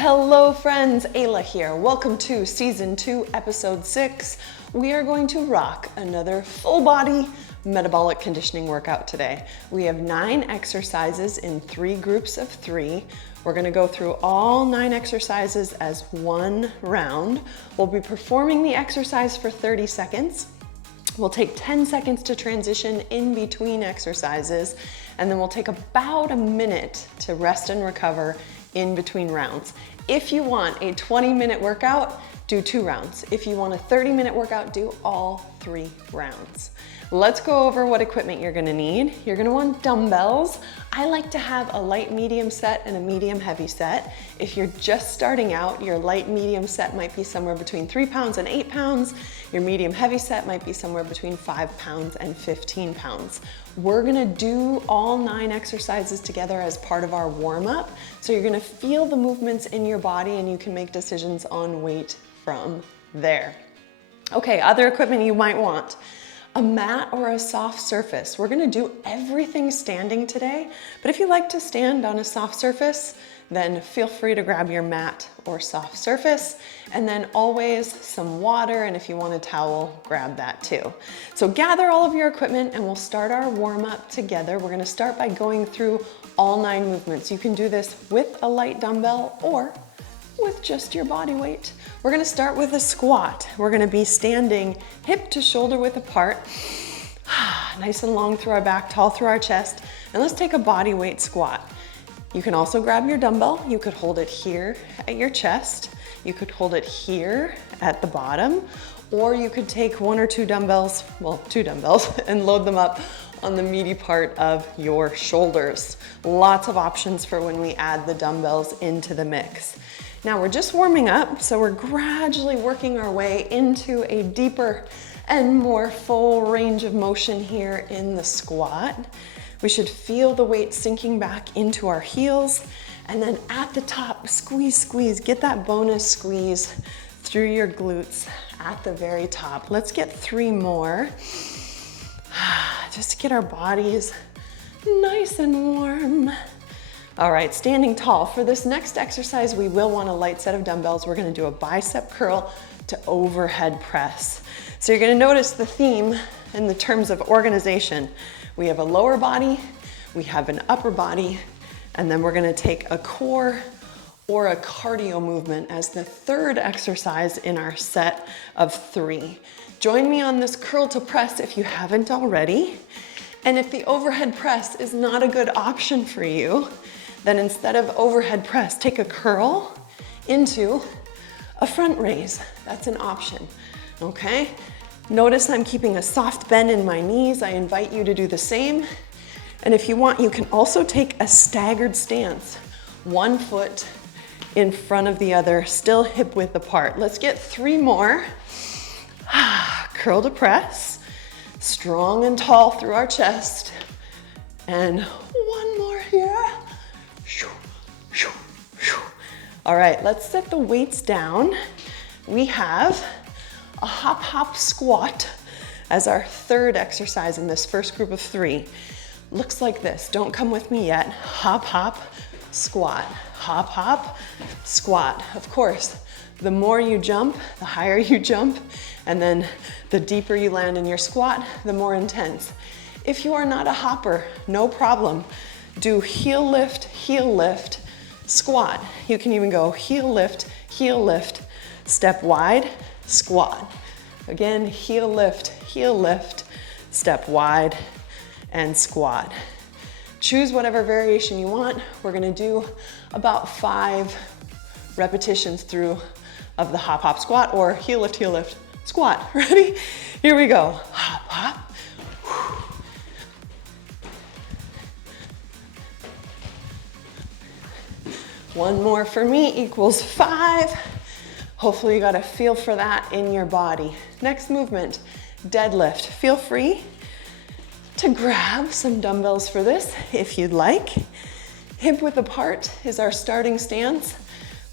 Hello friends, Ayla here. Welcome to season 2, episode 6. We are going to rock another full body metabolic conditioning workout today. We have 9 exercises in 3 groups of 3. We're gonna go through all 9 exercises as one round. We'll be performing the exercise for 30 seconds. We'll take 10 seconds to transition in between exercises, and then we'll take about a minute to rest and recover in between rounds. If you want a 20-minute workout, do 2 rounds. If you want a 30-minute workout, do all 3 rounds. Let's go over what equipment you're gonna need. You're gonna want dumbbells. I like to have a light medium set and a medium heavy set. If you're just starting out, your light medium set might be somewhere between 3 pounds and 8 pounds. Your medium heavy set might be somewhere between 5 pounds and 15 pounds. We're gonna do all 9 exercises together as part of our warm-up. So you're gonna feel the movements in your body and you can make decisions on weight from there. Okay, other equipment you might want. A mat or a soft surface. We're gonna do everything standing today, but if you like to stand on a soft surface, then feel free to grab your mat or soft surface, and then always some water, and if you want a towel, grab that too. So gather all of your equipment and we'll start our warm-up together. We're gonna start by going through all 9 movements. You can do this with a light dumbbell or with just your body weight. We're gonna start with a squat. We're gonna be standing hip to shoulder width apart, nice and long through our back, tall through our chest, and let's take a body weight squat. You can also grab your dumbbell. You could hold it here at your chest. You could hold it here at the bottom, or you could take 1 or 2 dumbbells, well, 2 dumbbells, and load them up on the meaty part of your shoulders. Lots of options for when we add the dumbbells into the mix. Now we're just warming up, so we're gradually working our way into a deeper and more full range of motion here in the squat. We should feel the weight sinking back into our heels, and then at the top, squeeze, squeeze, get that bonus squeeze through your glutes at the very top. Let's get 3 more, just to get our bodies nice and warm. All right, standing tall. For this next exercise, we will want a light set of dumbbells. We're gonna do a bicep curl to overhead press. So you're gonna notice the theme in the terms of organization. We have a lower body, we have an upper body, and then we're gonna take a core or a cardio movement as the 3rd exercise in our set of 3. Join me on this curl to press if you haven't already. And if the overhead press is not a good option for you, then instead of overhead press, take a curl into a front raise. That's an option, okay? Notice I'm keeping a soft bend in my knees. I invite you to do the same. And if you want, you can also take a staggered stance. 1 foot in front of the other, still hip width apart. Let's get 3 more. Curl to press, strong and tall through our chest. And 1 more here. All right, let's set the weights down. We have a hop hop squat as our 3rd exercise in this first group of 3. Looks like this. Don't come with me yet. Hop hop squat. Hop hop squat. Of course, the more you jump, the higher you jump, and then the deeper you land in your squat, the more intense. If you are not a hopper, no problem. Do heel lift, squat. You can even go heel lift, step wide, squat. Again, heel lift, step wide, and squat. Choose whatever variation you want. We're gonna do about 5 repetitions through of the hop hop squat or heel lift, squat. Ready? Here we go. Hop hop. 1 more for me equals 5. Hopefully you got a feel for that in your body. Next movement, deadlift. Feel free to grab some dumbbells for this if you'd like. Hip width apart is our starting stance.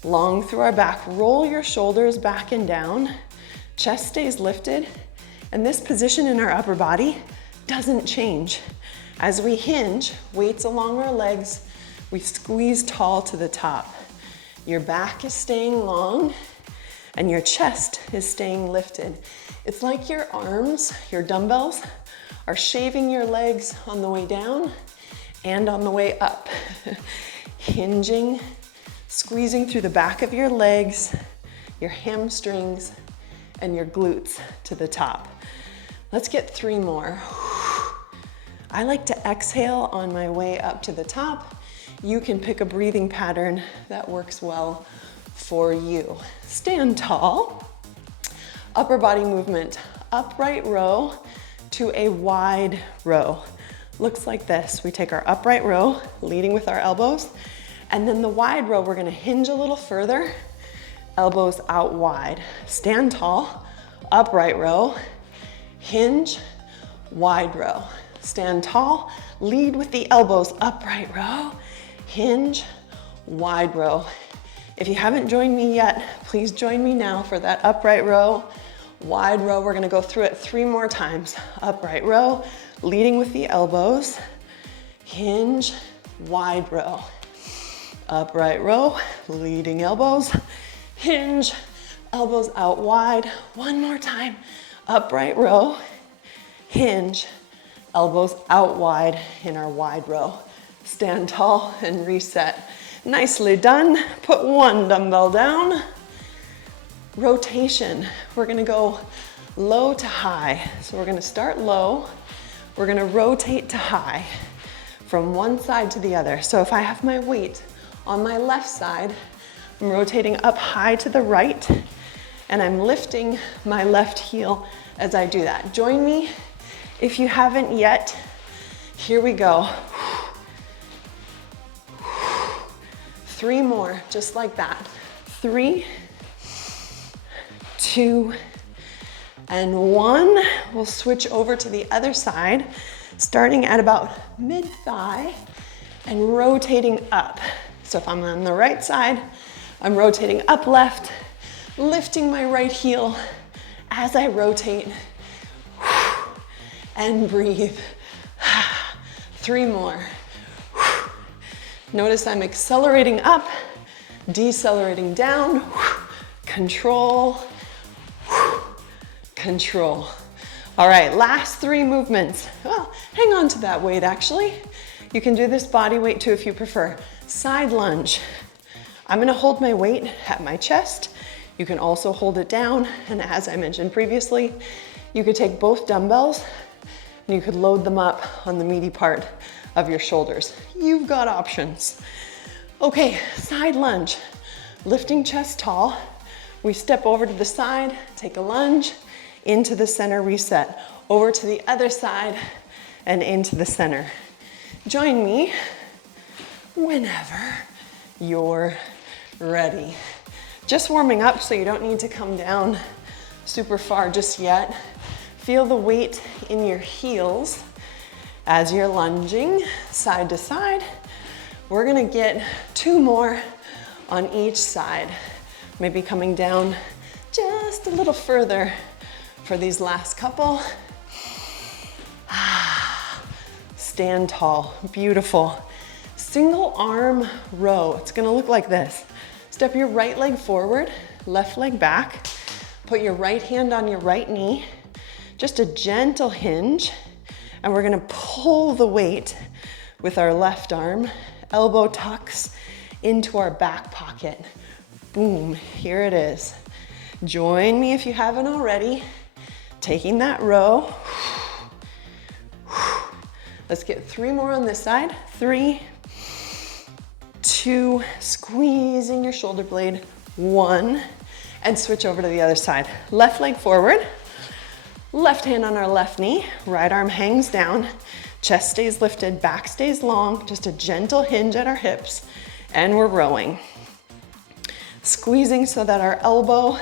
Long through our back. Roll your shoulders back and down. Chest stays lifted. And this position in our upper body doesn't change. As we hinge, weights along our legs, we squeeze tall to the top. Your back is staying long and your chest is staying lifted. It's like your arms, your dumbbells, are shaving your legs on the way down and on the way up. Hinging, squeezing through the back of your legs, your hamstrings, and your glutes to the top. Let's get 3 more. I like to exhale on my way up to the top. You can pick a breathing pattern that works well for you. Stand tall. Upper body movement, upright row to a wide row. Looks like this. We take our upright row, leading with our elbows, and then the wide row, we're gonna hinge a little further, elbows out wide. Stand tall, upright row, hinge, wide row. Stand tall, lead with the elbows, upright row, hinge, wide row. If you haven't joined me yet, please join me now for that upright row, wide row. We're gonna go through it 3 more times. Upright row, leading with the elbows, hinge, wide row. Upright row, leading elbows, hinge, elbows out wide. 1 more time. Upright row, hinge, elbows out wide in our wide row. Stand tall and reset. Nicely done. Put 1 dumbbell down. Rotation. We're gonna go low to high. So we're gonna start low. We're gonna rotate to high from one side to the other. So if I have my weight on my left side, I'm rotating up high to the right, and I'm lifting my left heel as I do that. Join me if you haven't yet. Here we go. 3 more, just like that. 3, 2, and 1. We'll switch over to the other side, starting at about mid-thigh and rotating up. So if I'm on the right side, I'm rotating up left, lifting my right heel as I rotate, and breathe. 3 more. Notice I'm accelerating up, decelerating down, control, control. All right, last 3 movements. Well, hang on to that weight actually. You can do this body weight too if you prefer. Side lunge. I'm gonna hold my weight at my chest. You can also hold it down, and as I mentioned previously, you could take both dumbbells and you could load them up on the meaty part of your shoulders. You've got options. Okay, side lunge. Lifting chest tall. We step over to the side, take a lunge, into the center, reset. Over to the other side and into the center. Join me whenever you're ready. Just warming up, so you don't need to come down super far just yet. Feel the weight in your heels as you're lunging side to side. We're gonna get 2 more on each side. Maybe coming down just a little further for these last couple. Stand tall, beautiful. Single arm row, it's gonna look like this. Step your right leg forward, left leg back. Put your right hand on your right knee. Just a gentle hinge. And we're gonna pull the weight with our left arm, elbow tucks into our back pocket. Boom, here it is. Join me if you haven't already. Taking that row. Let's get 3 more on this side. 3, 2, squeezing your shoulder blade. 1, and switch over to the other side. Left leg forward. Left hand on our left knee, right arm hangs down, chest stays lifted, back stays long, just a gentle hinge at our hips, and we're rowing. Squeezing so that our elbow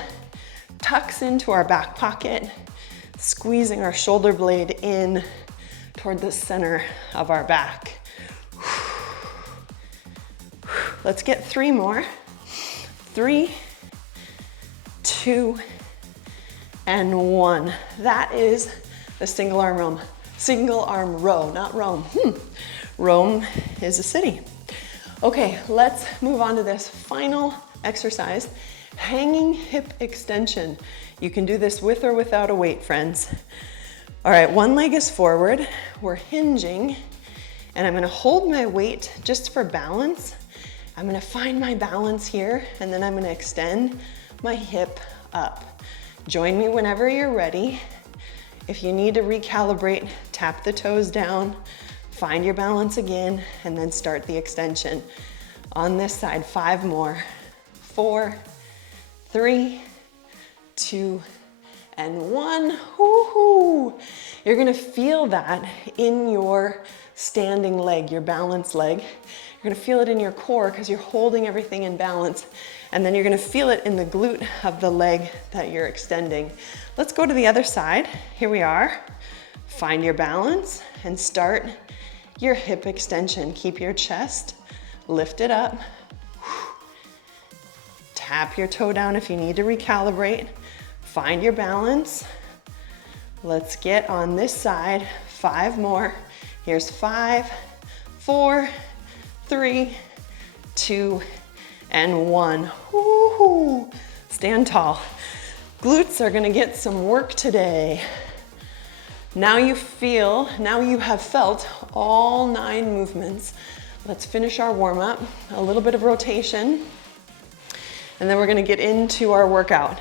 tucks into our back pocket, squeezing our shoulder blade in toward the center of our back. Let's get 3 more. 3, 2, and 1. That is the single arm row, not Rome. Rome is a city. Okay, let's move on to this final exercise, hanging hip extension. You can do this with or without a weight, friends. All right, one leg is forward, we're hinging, and I'm gonna hold my weight just for balance. I'm gonna find my balance here, and then I'm gonna extend my hip up. Join me whenever you're ready. If you need to recalibrate, tap the toes down, find your balance again, and then start the extension. On this side, 5 more. 4, 3, 2, and 1. Woo-hoo. You're gonna feel that in your standing leg, your balance leg. You're gonna feel it in your core because you're holding everything in balance. And then you're gonna feel it in the glute of the leg that you're extending. Let's go to the other side. Here we are. Find your balance and start your hip extension. Keep your chest lifted up. Tap your toe down if you need to recalibrate. Find your balance. Let's get on this side. 5 more. Here's 5, 4, 3, 2, and 1. Woo-hoo. Stand tall. Glutes are gonna get some work today. Now you have felt all 9 movements. Let's finish our warm up, a little bit of rotation, and then we're gonna get into our workout.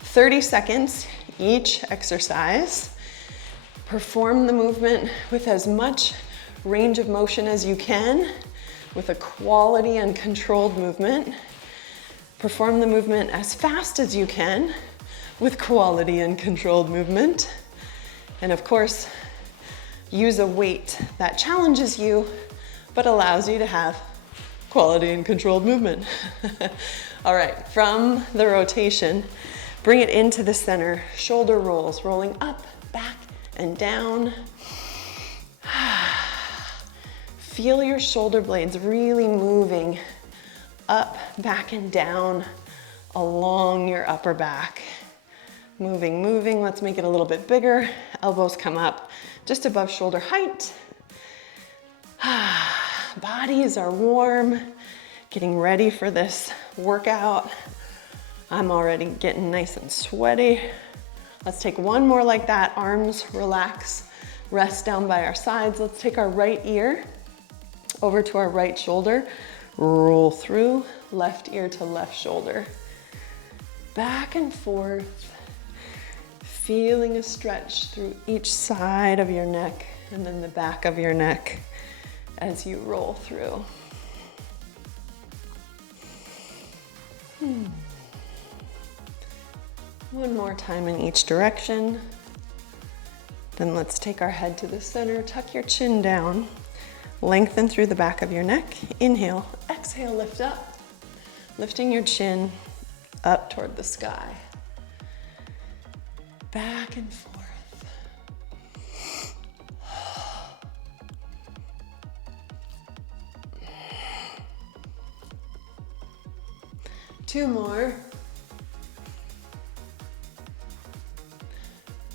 30 seconds each exercise. Perform the movement with as much range of motion as you can, with a quality and controlled movement. Perform the movement as fast as you can, with quality and controlled movement. And of course, use a weight that challenges you, but allows you to have quality and controlled movement. All right, from the rotation, bring it into the center. Shoulder rolls, rolling up, back, and down. Feel your shoulder blades really moving up, back, and down along your upper back. Moving, moving. Let's make it a little bit bigger. Elbows come up just above shoulder height. Bodies are warm, getting ready for this workout. I'm already getting nice and sweaty. Let's take one more like that. Arms relax, rest down by our sides. Let's take our right ear over to our right shoulder. Roll through, left ear to left shoulder. Back and forth. Feeling a stretch through each side of your neck and then the back of your neck as you roll through. One more time in each direction. Then let's take our head to the center, tuck your chin down, lengthen through the back of your neck. Inhale, exhale, lift up, lifting your chin up toward the sky. Back and forth. 2 more.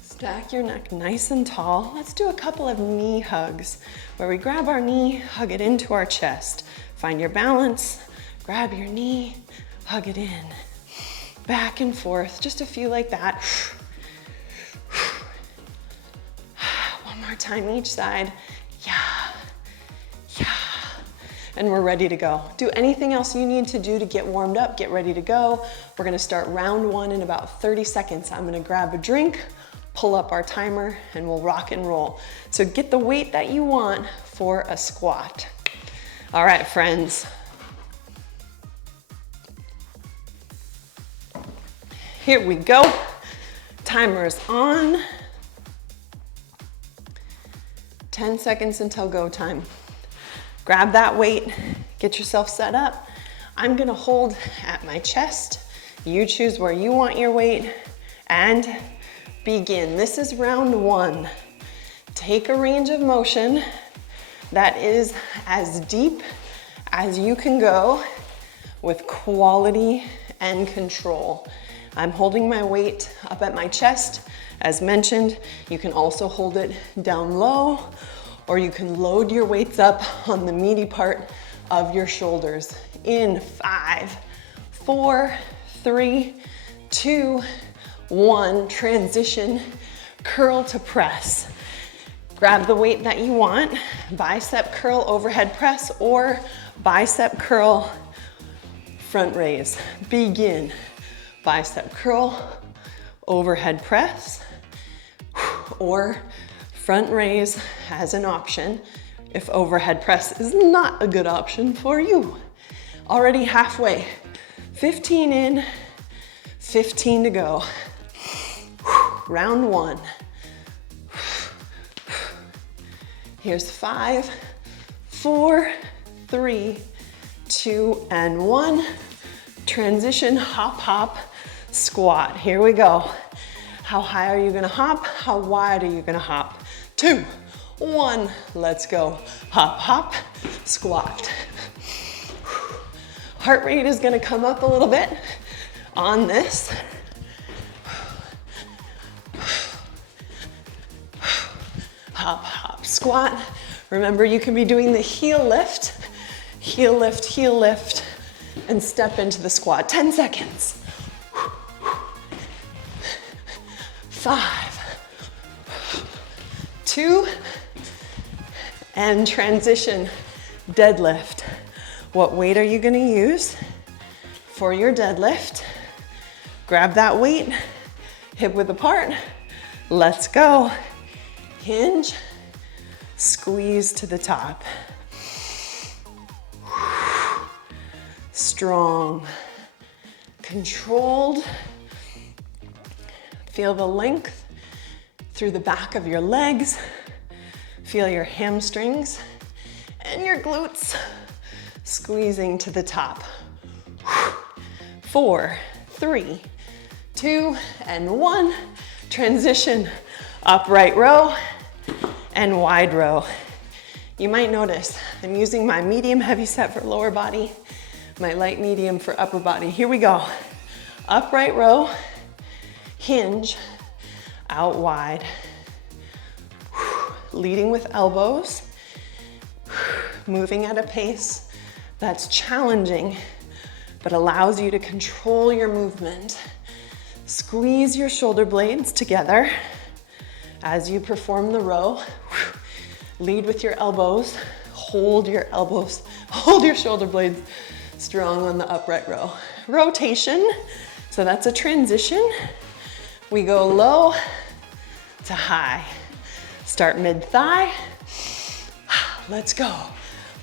Stack your neck nice and tall. Let's do a couple of knee hugs where we grab our knee, hug it into our chest. Find your balance, grab your knee, hug it in. Back and forth, just a few like that. One more time each side. Yeah, yeah. And we're ready to go. Do anything else you need to do to get warmed up, get ready to go. We're gonna start round 1 in about 30 seconds. I'm gonna grab a drink, pull up our timer, and we'll rock and roll. So get the weight that you want for a squat. All right, friends. Here we go. Timer's on. 10 seconds until go time. Grab that weight, get yourself set up. I'm gonna hold at my chest. You choose where you want your weight and begin. This is round 1. Take a range of motion that is as deep as you can go with quality and control. I'm holding my weight up at my chest. As mentioned, you can also hold it down low, or you can load your weights up on the meaty part of your shoulders. In 5, 4, 3, 2, 1. Transition, curl to press. Grab the weight that you want, bicep curl overhead press or bicep curl front raise. Begin. Bicep curl, overhead press, or front raise as an option if overhead press is not a good option for you. Already halfway. 15 in, 15 to go. Round 1. Here's 5, 4, 3, 2, and 1. Transition, hop, hop, squat. Here we go. How high are you gonna hop? How wide are you gonna hop? 2, 1, let's go. Hop, hop, squat. Heart rate is gonna come up a little bit on this. Hop, hop, squat. Remember, you can be doing the heel lift, and step into the squat. 10 seconds. 5, 2, and transition, deadlift. What weight are you gonna use for your deadlift? Grab that weight, hip width apart. Let's go. Hinge, squeeze to the top. Strong, controlled. Feel the length through the back of your legs. Feel your hamstrings and your glutes squeezing to the top. 4, 3, 2, and 1. Transition, upright row and wide row. You might notice I'm using my medium heavy set for lower body, my light medium for upper body. Here we go. Upright row, hinge, out wide. Leading with elbows, moving at a pace that's challenging, but allows you to control your movement. Squeeze your shoulder blades together as you perform the row. Lead with your elbows, hold your elbows, hold your shoulder blades strong on the upright row. Rotation, so that's a transition. We go low to high. Start mid-thigh. Let's go.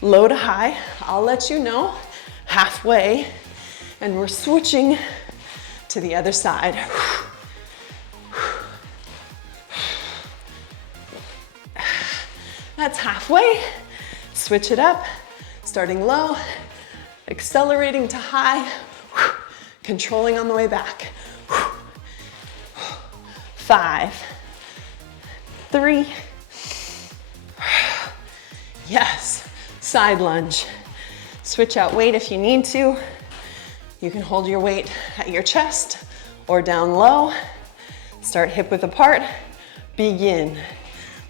Low to high. I'll let you know halfway, and we're switching to the other side. That's halfway. Switch it up. Starting low, accelerating to high, controlling on the way back. 5, 3, yes, side lunge. Switch out weight if you need to. You can hold your weight at your chest or down low. Start hip width apart. Begin.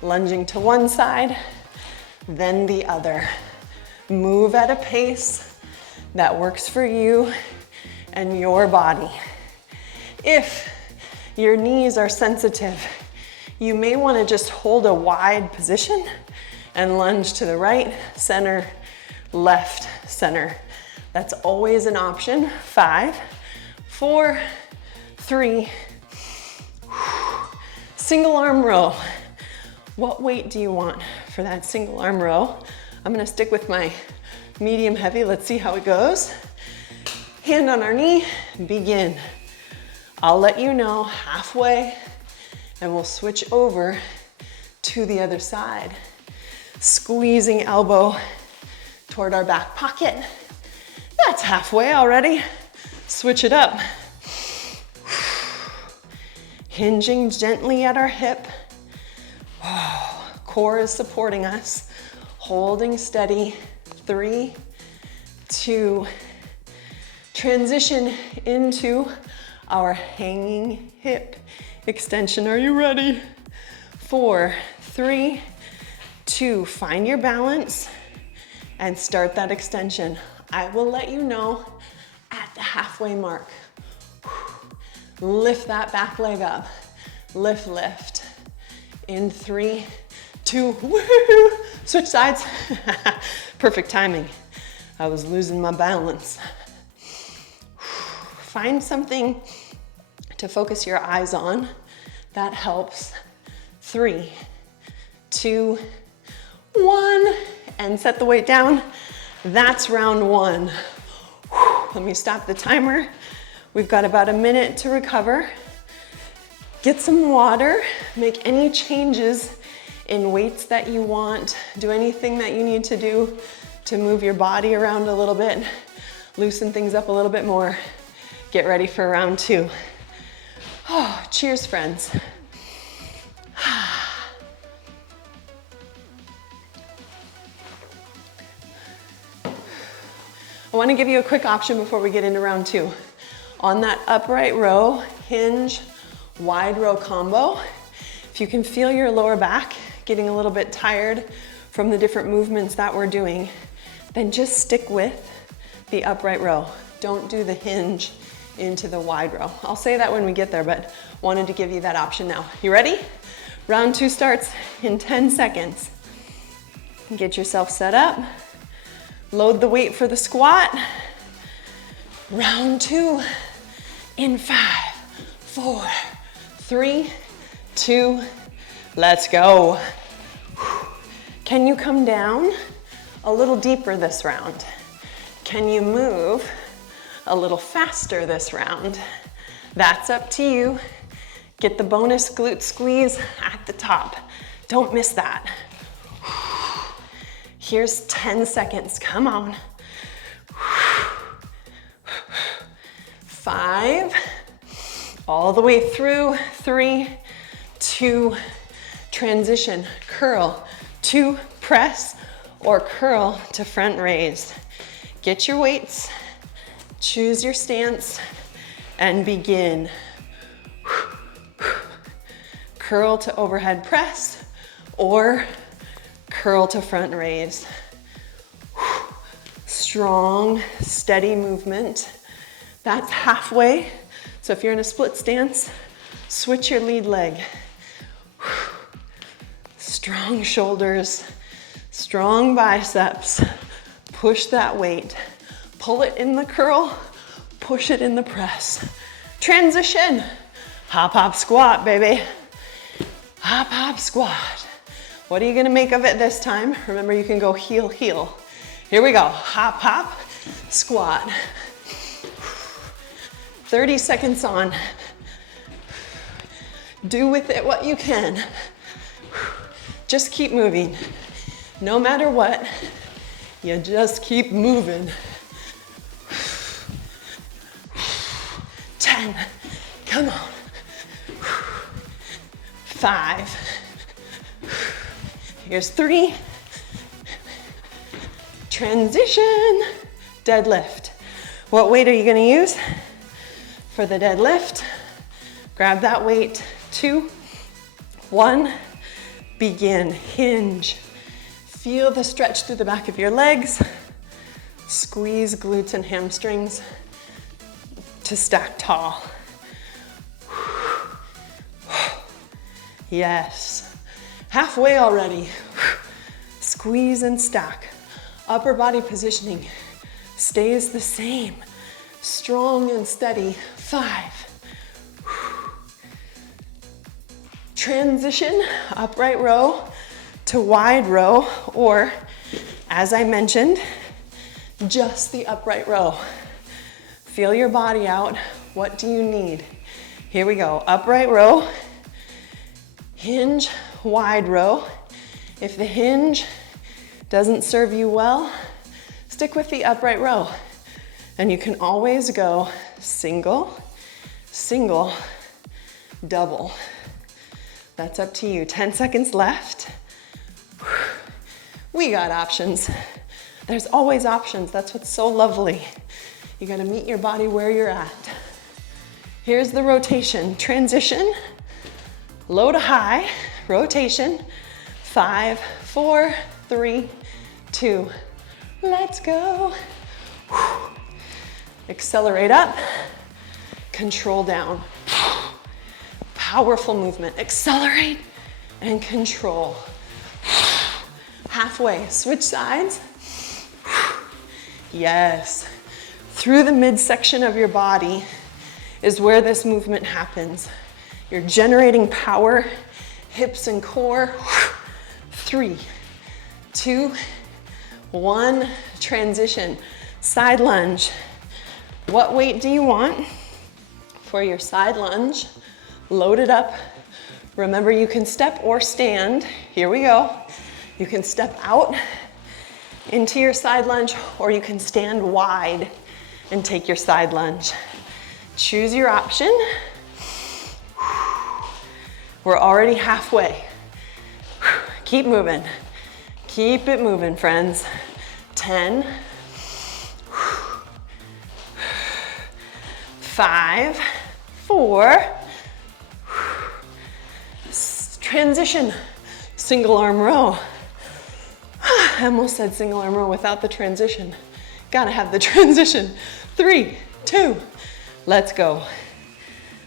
Lunging to one side, then the other. Move at a pace that works for you and your body. If your knees are sensitive, you may want to just hold a wide position and lunge to the right, center, left, center. That's always an option. 5, 4, 3, single arm row. What weight do you want for that single arm row? I'm gonna stick with my medium heavy. Let's see how it goes. Hand on our knee, begin. I'll let you know halfway, and we'll switch over to the other side. Squeezing elbow toward our back pocket. That's halfway already. Switch it up. Hinging gently at our hip. Core is supporting us. Holding steady. 3, 2, transition into our hanging hip extension. Are you ready? 4, 3, 2, find your balance and start that extension. I will let you know at the halfway mark. Lift that back leg up. Lift, lift. In 3, 2, woohoo! Switch sides. Perfect timing. I was losing my balance. Find something to focus your eyes on. That helps. 3, 2, 1, and set the weight down. That's round 1. Let me stop the timer. We've got about a minute to recover. Get some water. Make any changes in weights that you want. Do anything that you need to do to move your body around a little bit. Loosen things up a little bit more. Get ready for round 2. Oh, cheers, friends. I want to give you a quick option before we get into round 2. On that upright row, hinge, wide row combo, if you can feel your lower back getting a little bit tired from the different movements that we're doing, then just stick with the upright row. Don't do the hinge into the wide row. I'll say that when we get there, but wanted to give you that option now. You ready? Round 2 starts in 10 seconds. Get yourself set up. Load the weight for the squat. Round 2 in 5, 4, 3, 2, let's go. Can you come down a little deeper this round? Can you move a little faster this round? That's up to you. Get the bonus glute squeeze at the top. Don't miss that. Here's 10 seconds, come on. 5, all the way through, 3, 2, transition, curl to press or curl to front raise. Get your weights, choose your stance, and begin. Curl to overhead press or curl to front raise. Strong, steady movement. That's halfway. So if you're in a split stance, switch your lead leg. Strong shoulders, strong biceps. Push that weight. Pull it in the curl, push it in the press. Transition. Hop, hop, squat, baby. Hop, hop, squat. What are you gonna make of it this time? Remember, you can go heel, heel. Here we go. Hop, hop, squat. 30 seconds on. Do with it what you can. Just keep moving. No matter what, you just keep moving. 10, come on. 5, here's 3, transition, deadlift. What weight are you gonna use for the deadlift? Grab that weight, 2, 1, begin, hinge. Feel the stretch through the back of your legs. Squeeze glutes and hamstrings to stack tall. Yes, halfway already. Squeeze and stack. Upper body positioning stays the same. Strong and steady. 5. Transition, upright row to wide row, or as I mentioned, just the upright row. Feel your body out. What do you need? Here we go. Upright row. Hinge, wide row. If the hinge doesn't serve you well, stick with the upright row. And you can always go single, single, double. That's up to you. 10 seconds left. We got options. There's always options. That's what's so lovely. You gotta meet your body where you're at. Here's the rotation. Transition. Low to high, rotation, 5, 4, 3, 2, Let's go. Accelerate up, control down. Powerful movement. Accelerate and control. Halfway, switch sides. Yes. Through the midsection of your body is where this movement happens. You're generating power, hips and core. 3, 2, 1, transition. Side lunge. What weight do you want for your side lunge? Load it up. Remember, you can step or stand. Here we go. You can step out into your side lunge, or you can stand wide and take your side lunge. Choose your option. We're already halfway. Keep moving. Keep it moving, friends. 10, 5, 4, transition, single arm row. I almost said single arm row without the transition. Gotta have the transition. 3, 2, let's go.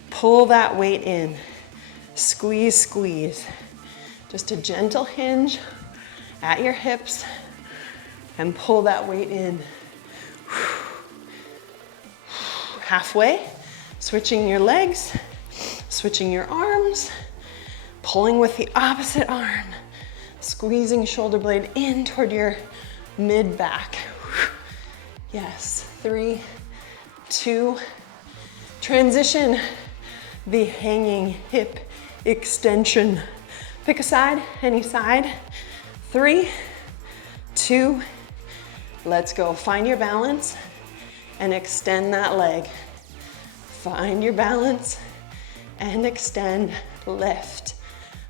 Pull that weight in. Squeeze, squeeze. Just a gentle hinge at your hips and pull that weight in. Halfway, switching your legs, switching your arms, pulling with the opposite arm, squeezing shoulder blade in toward your mid back. Yes, 3, 2, transition, the hanging hip extension. Pick a side, any side. 3, 2, let's go. Find your balance and extend that leg. Find your balance and extend. Lift,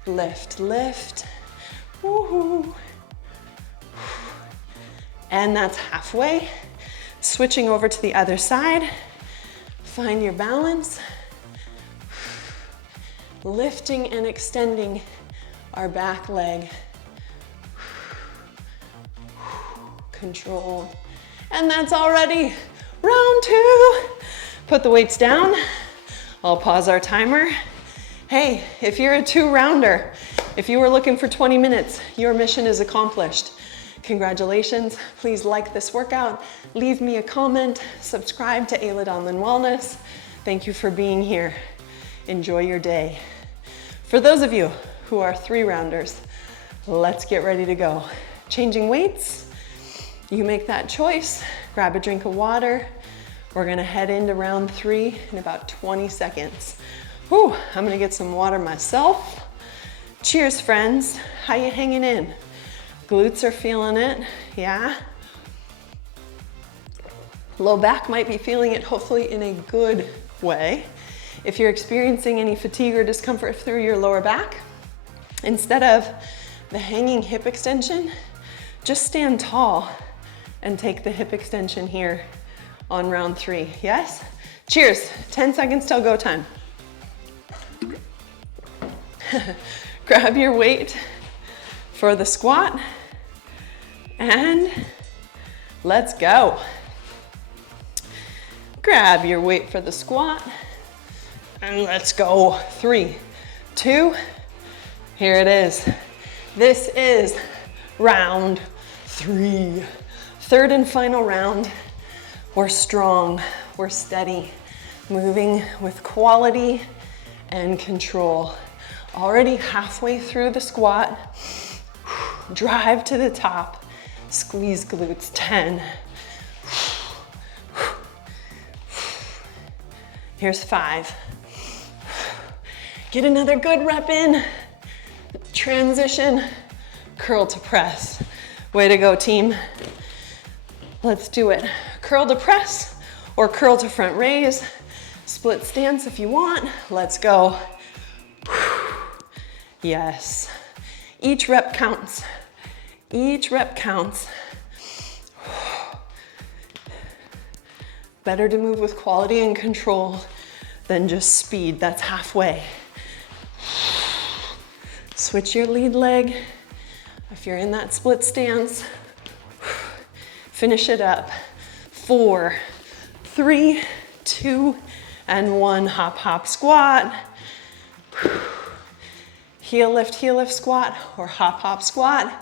lift, lift. Woohoo. And that's halfway. Switching over to the other side. Find your balance. Lifting and extending our back leg. Control. And that's already round 2. Put the weights down. I'll pause our timer. Hey, if you're a 2-rounder, if you were looking for 20 minutes, your mission is accomplished. Congratulations. Please like this workout. Leave me a comment. Subscribe to Ayla Donlin Wellness. Thank you for being here. Enjoy your day. For those of you who are 3-rounders, let's get ready to go. Changing weights. You make that choice. Grab a drink of water. We're gonna head into round 3 in about 20 seconds. Whew, I'm gonna get some water myself. Cheers, friends. How you hanging in? Glutes are feeling it, yeah? Low back might be feeling it, hopefully in a good way. If you're experiencing any fatigue or discomfort through your lower back, instead of the hanging hip extension, just stand tall and take the hip extension here on round 3, yes? Cheers, 10 seconds till go time. Grab your weight for the squat and let's go. Grab your weight for the squat and let's go. 3, 2, here it is. This is round 3. Third and final round. We're strong, we're steady, moving with quality and control. Already halfway through the squat. Drive to the top, squeeze glutes. 10. Here's 5. Get another good rep in. Transition, curl to press. Way to go, team. Let's do it. Curl to press or curl to front raise. Split stance if you want. Let's go. Yes. Each rep counts. Each rep counts. Better to move with quality and control than just speed. That's halfway. Switch your lead leg. If you're in that split stance, Finish it up. 4, 3, 2, and 1. Hop, hop, squat. Heel lift squat, or hop, hop, squat.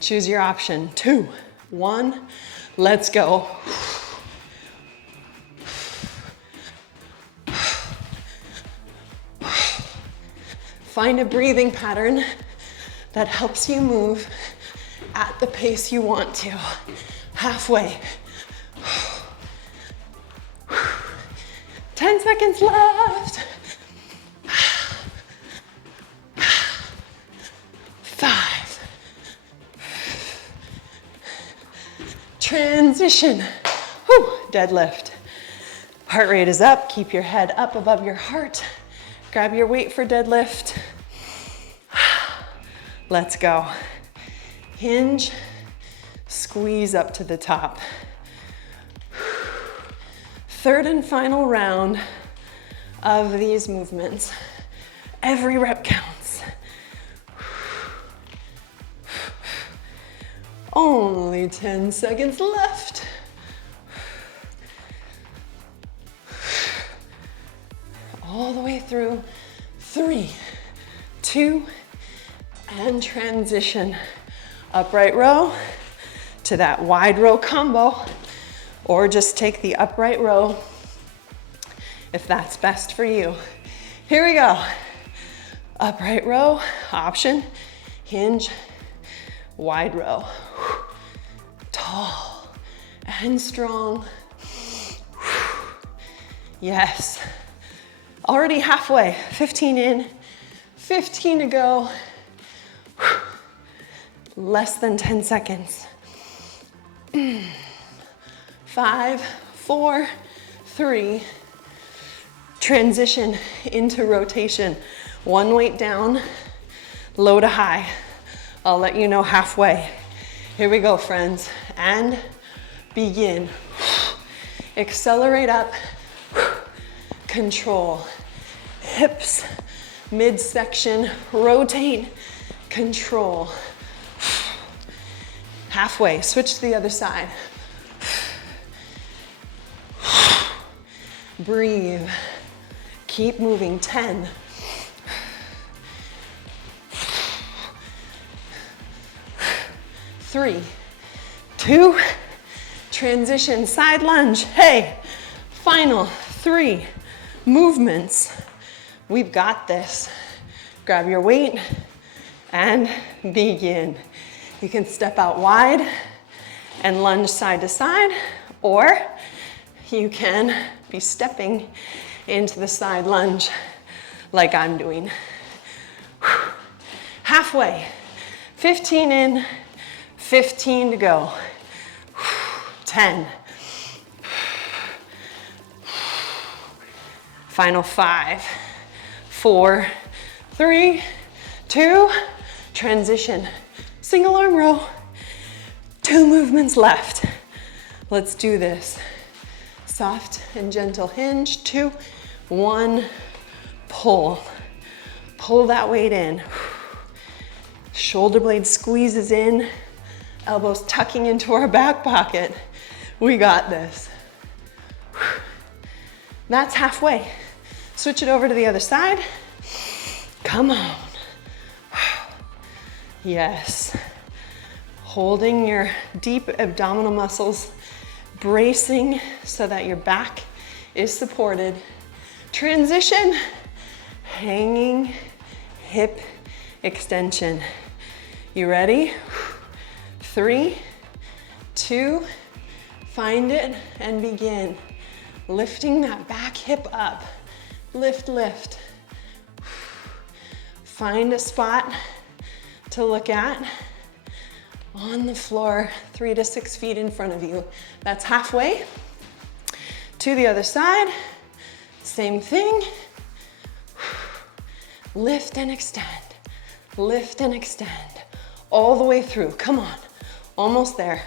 Choose your option. 2, 1, let's go. Find a breathing pattern that helps you move at the pace you want to. Halfway. 10 seconds left. 5. Transition. Whew. Deadlift. Heart rate is up. Keep your head up above your heart. Grab your weight for deadlift. Let's go. Hinge, squeeze up to the top. Third and final round of these movements. Every rep counts. Only 10 seconds left. All the way through. 3, 2, and transition. Upright row to that wide row combo, or just take the upright row if that's best for you. Here we go. Upright row, option, hinge, wide row. Tall and strong. Yes. Already halfway. 15 in, 15 to go. Less than 10 seconds. 5, 4, 3. Transition into rotation. One weight down, low to high. I'll let you know halfway. Here we go, friends. And begin. Accelerate up. Control. Hips, midsection, rotate, control. Halfway, switch to the other side. Breathe. Keep moving. 10. 3, 2, transition, side lunge. Hey, final 3 movements. We've got this. Grab your weight and begin. You can step out wide and lunge side to side, or you can be stepping into the side lunge like I'm doing. Halfway, 15 in, 15 to go. 10. Final 5, 4, 3, 2, transition. Single arm row, 2 movements left. Let's do this. Soft and gentle hinge, 2, 1, pull. Pull that weight in. Shoulder blade squeezes in, elbows tucking into our back pocket. We got this. That's halfway. Switch it over to the other side. Come on. Yes. Holding your deep abdominal muscles, bracing so that your back is supported. Transition, hanging hip extension. You ready? 3, 2, find it and begin. Lifting that back hip up. Lift, lift. Find a spot to look at on the floor, 3 to 6 feet in front of you. That's halfway. To the other side, same thing. Lift and extend. Lift and extend. All the way through. Come on. Almost there.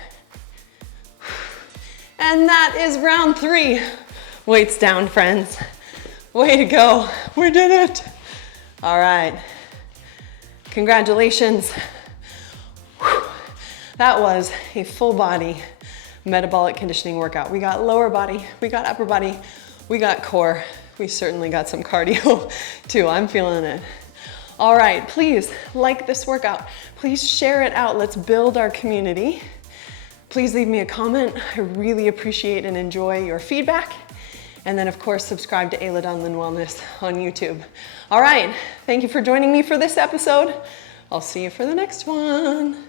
And that is round 3. Weights down, friends. Way to go. We did it. All right. Congratulations. That was a full body metabolic conditioning workout. We got lower body, we got upper body, we got core. We certainly got some cardio too. I'm feeling it. All right, please like this workout. Please share it out. Let's build our community. Please leave me a comment. I really appreciate and enjoy your feedback. And then of course, subscribe to Ayla Donlin Wellness on YouTube. All right, thank you for joining me for this episode. I'll see you for the next one.